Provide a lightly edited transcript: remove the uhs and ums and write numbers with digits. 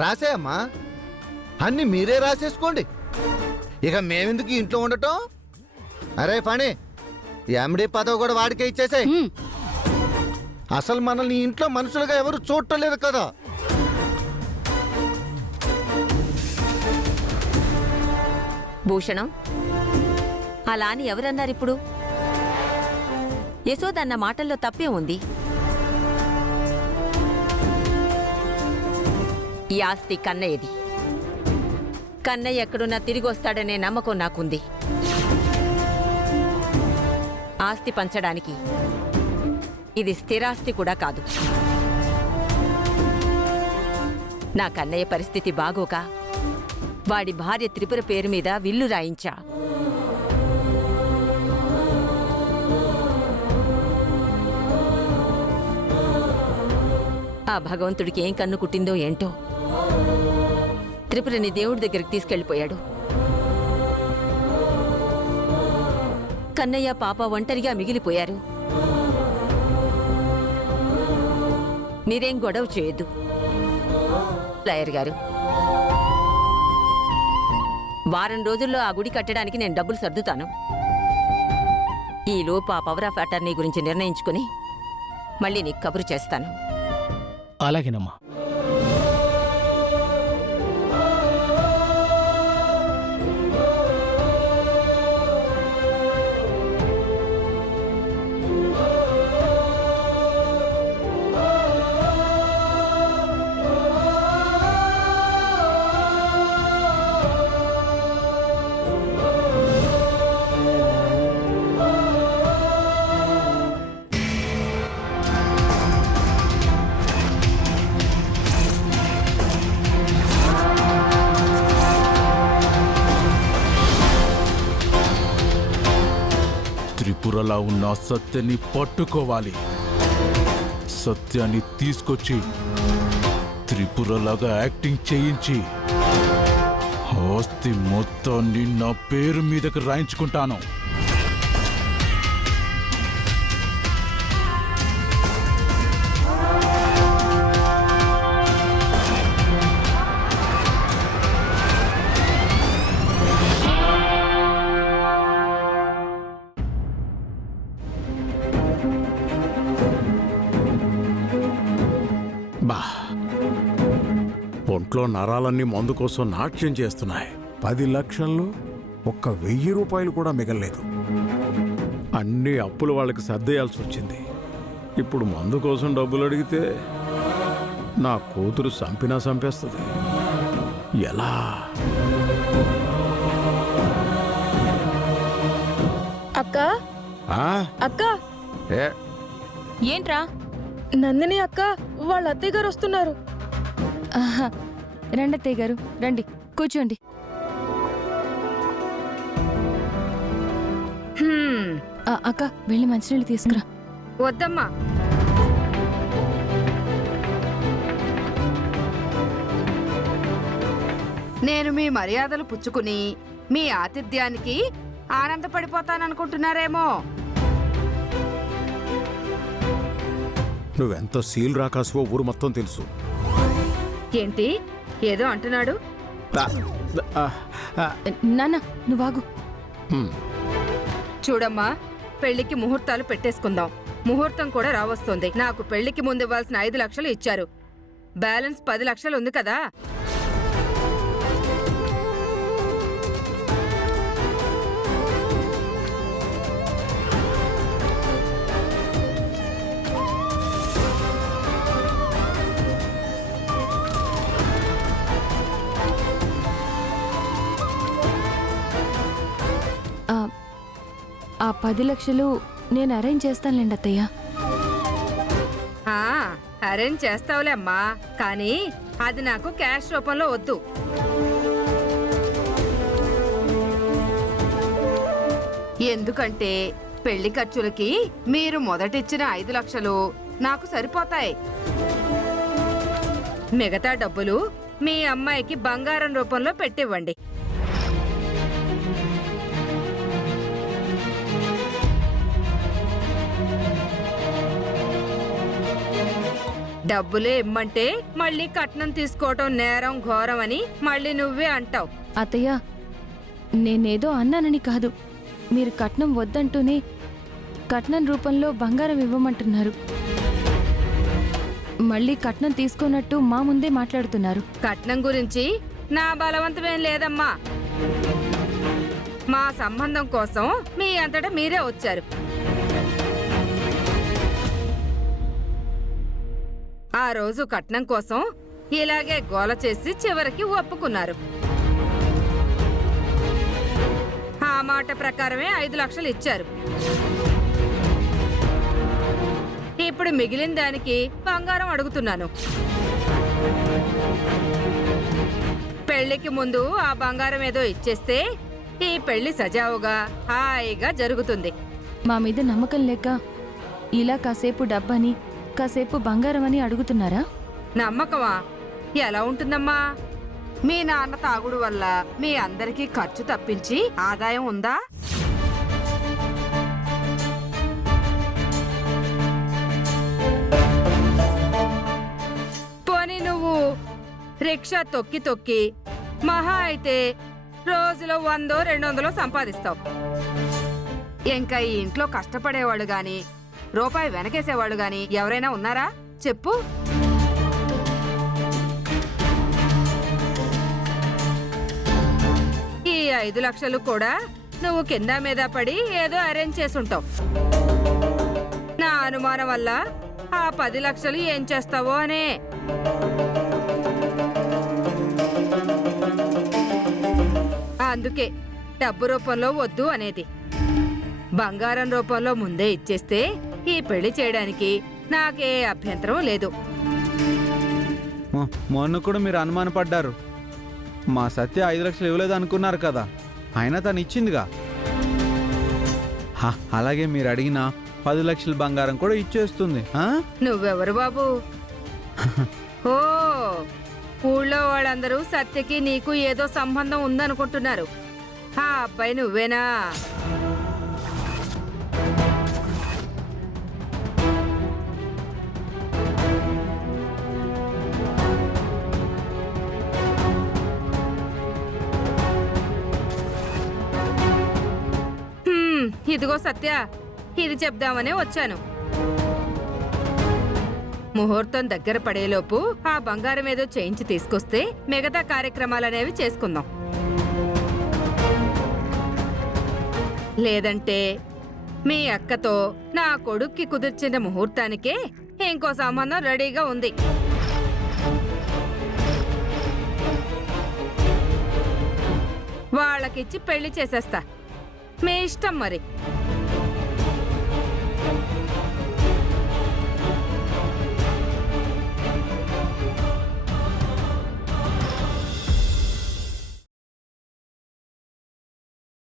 రాసేయమ్మా, అన్ని మీరే రాసేసుకోండి. ఇక మేమెందుకు ఇంట్లో ఉండటం? అరే ఫణి, ఎండి పదవి కూడా వాడికే ఇచ్చేసాయి. అసలు మనల్ని ఇంట్లో మనుషులుగా ఎవరు చూడటం లేదు కదా. భూషణం, అలా అని ఎవరన్నారిప్పుడు? యశోదన్న మాటల్లో తప్పే ఉంది. ఈ ఆస్తి కన్నయ్యది. కన్నయ్య ఎక్కడున్నా తిరిగి వస్తాడనే నమ్మకం నాకుంది. ఆస్తి పంచడానికి ఇది స్థిరాస్తి కూడా కాదు. నా కన్నయ్య పరిస్థితి బాగోక వాడి భార్య త్రిపుర పేరు మీద విల్లు రాయించా. ఆ భగవంతుడికి ఏం కన్ను కుట్టిందో ఏంటో, త్రిపురని దేవుడి దగ్గరికి తీసుకెళ్లిపోయాడు. కన్నయ్య పాప ఒంటరిగా మిగిలిపోయారు. మీరేం గొడవ చేయొద్దు లాయర్ గారు. వారం రోజుల్లో ఆ గుడి కట్టడానికి నేను డబ్బులు సర్దుతాను. ఈలోపు ఆ పవర్ ఆఫ్ అటార్నీ గురించి నిర్ణయించుకుని మళ్ళీ నీకు కబురు చేస్తాను. అలాగేనమ్మా. త్రిపురలా ఉన్న సత్యాన్ని పట్టుకోవాలి. సత్యాన్ని తీసుకొచ్చి త్రిపురలాగా యాక్టింగ్ చేయించి ఆస్తి మొత్తాన్ని నా పేరు మీదకి రాయించుకుంటాను. బా, ఒంట్లో నరాలన్నీ మందు కోసం నాట్యం చేస్తున్నాయి. 10 లక్షల్లో ఒక్క 1000 రూపాయలు కూడా మిగల్లేదు. అన్ని అప్పులు వాళ్ళకి సర్దేయాల్సి వచ్చింది. ఇప్పుడు మందు కోసం డబ్బులు అడిగితే నా కూతురు చంపేస్తుంది. ఎలా? అక్క ఆ? అక్క ఏ ఏంట్రా? నందిని అక్క వాళ్ళ అత్తయ్య గారు వస్తున్నారు. రండి అత్తయ్య గారు, రండి కూర్చోండి. అక్క వెళ్ళి మంచినీళ్ళు తీసుకురా. వద్దమ్మా, నేను మీ మర్యాదలు పుచ్చుకుని మీ ఆతిథ్యానికి ఆనందపడిపోతాననుకుంటున్నారేమో. నువ్వెంత సీల్ రాకాసువో ఊరు మొత్తం తెలుసు. ఏంటి ఏదో అంటున్నాడు? నాన్న నువ్వాగు. చూడమ్మా, పెళ్లికి ముహూర్తాలు పెట్టేసుకుందాం. ముహూర్తం కూడా రావస్తోంది. నాకు పెళ్లికి ముందు ఇవ్వాల్సిన 5 లక్షలు ఇచ్చారు. బ్యాలెన్స్ 10 లక్షలు ఉంది కదా. ఆ 10 లక్షలు నేను అరేంజ్ చేస్తానులేండి అత్తయ్య. అరేంజ్ చేస్తావులే అమ్మా, కానీ అది నాకు క్యాష్ రూపంలో వద్దు. ఎందుకంటే పెళ్లి ఖర్చులకి మీరు మొదటిచ్చిన 5 లక్షలు నాకు సరిపోతాయి. మిగతా డబ్బులు మీ అమ్మాయికి బంగారం రూపంలో పెట్టివ్వండి. డబ్బులే ఇమ్మంటే మళ్ళీ కట్నం తీసుకోవటం నేరం ఘోరం అని మళ్ళీ నువ్వే అంటావు. అత్తయ్య, నేనేదో అన్నానని కాదు. మీరు కట్నం వద్దంటూనే కట్నం రూపంలో బంగారం ఇవ్వమంటున్నారు. మళ్ళీ కట్నం తీసుకోనట్టు మా ముందే మాట్లాడుతున్నారు. కట్నం గురించి నా బలవంతమేం లేదమ్మా. మా సంబంధం కోసం మీ అంతటా మీరే వచ్చారు. ఆ రోజు కట్నం కోసం ఇలాగే గోల చేసి చివరికి ఒప్పుకున్నారు. ఆ మాట ప్రకారమే 5 లక్షలు ఇచ్చారు. ఇప్పుడు మిగిలిన దానికి బంగారం అడుగుతున్నాను. పెళ్లికి ముందు ఆ బంగారం ఏదో ఇచ్చేస్తే ఈ పెళ్లి సజావుగా హాయిగా జరుగుతుంది. మా మీద నమ్మకం లేక ఇలా కాసేపు డబ్బని కాసేపు బంగారం అని అడుగుతున్నారా? నమ్మకమా? ఎలా ఉంటుందమ్మా? మీ నాన్న తాగుడు వల్ల మీ అందరికీ ఖర్చు తప్పించి ఆదాయం ఉందా? పోనీ నువ్వు రిక్షా తొక్కి తొక్కి మహా అయితే రోజులో 100-200 సంపాదిస్తావు. ఇంకా ఈ ఇంట్లో కష్టపడేవాడు గాని రూపాయి వెనకేసేవాడు గాని ఎవరైనా ఉన్నారా చెప్పు? ఈ 5 లక్షలు కూడా నువ్వు కింద మీద పడి ఏదో అరేంజ్ చేసుంటావు. నా అనుమానం వల్ల ఆ 10 లక్షలు ఏం చేస్తావో అనే. అందుకే డబ్బు రూపంలో వద్దు అనేది. బంగారం రూపంలో ముందే ఇచ్చేస్తే ఈ పెళ్లి చేయడానికి నాకే అభ్యంతరం లేదు. మొన్న కూడా మీరు అనుమానపడ్డారు. మా సత్య 5 లక్షలు ఇవ్వలేదు అనుకున్నారు కదా, అయినా తను ఇచ్చిందిగా. అలాగే మీరు అడిగిన 10 లక్షల బంగారం కూడా ఇచ్చేస్తుంది. నువ్వెవరు బాబు? ఓ, ఊళ్ళో వాళ్ళందరూ సత్యకి నీకు ఏదో సంబంధం ఉందనుకుంటున్నారు. ఆ అబ్బాయి నువ్వేనా? ఇదిగో సత్య, ఇది చెప్దామనే వచ్చాను. ముహూర్తం దగ్గర పడేలోపు ఆ బంగారం ఏదో చేయించి తీసుకొస్తే మిగతా కార్యక్రమాలనేవి చేసుకుందాం. లేదంటే మీ అక్కతో నా కొడుక్కి కుదిర్చిన ముహూర్తానికే ఇంకో సంబంధం రెడీగా ఉంది. వాళ్ళకిచ్చి పెళ్లి చేసేస్తా. మీ ఇష్టం మరి.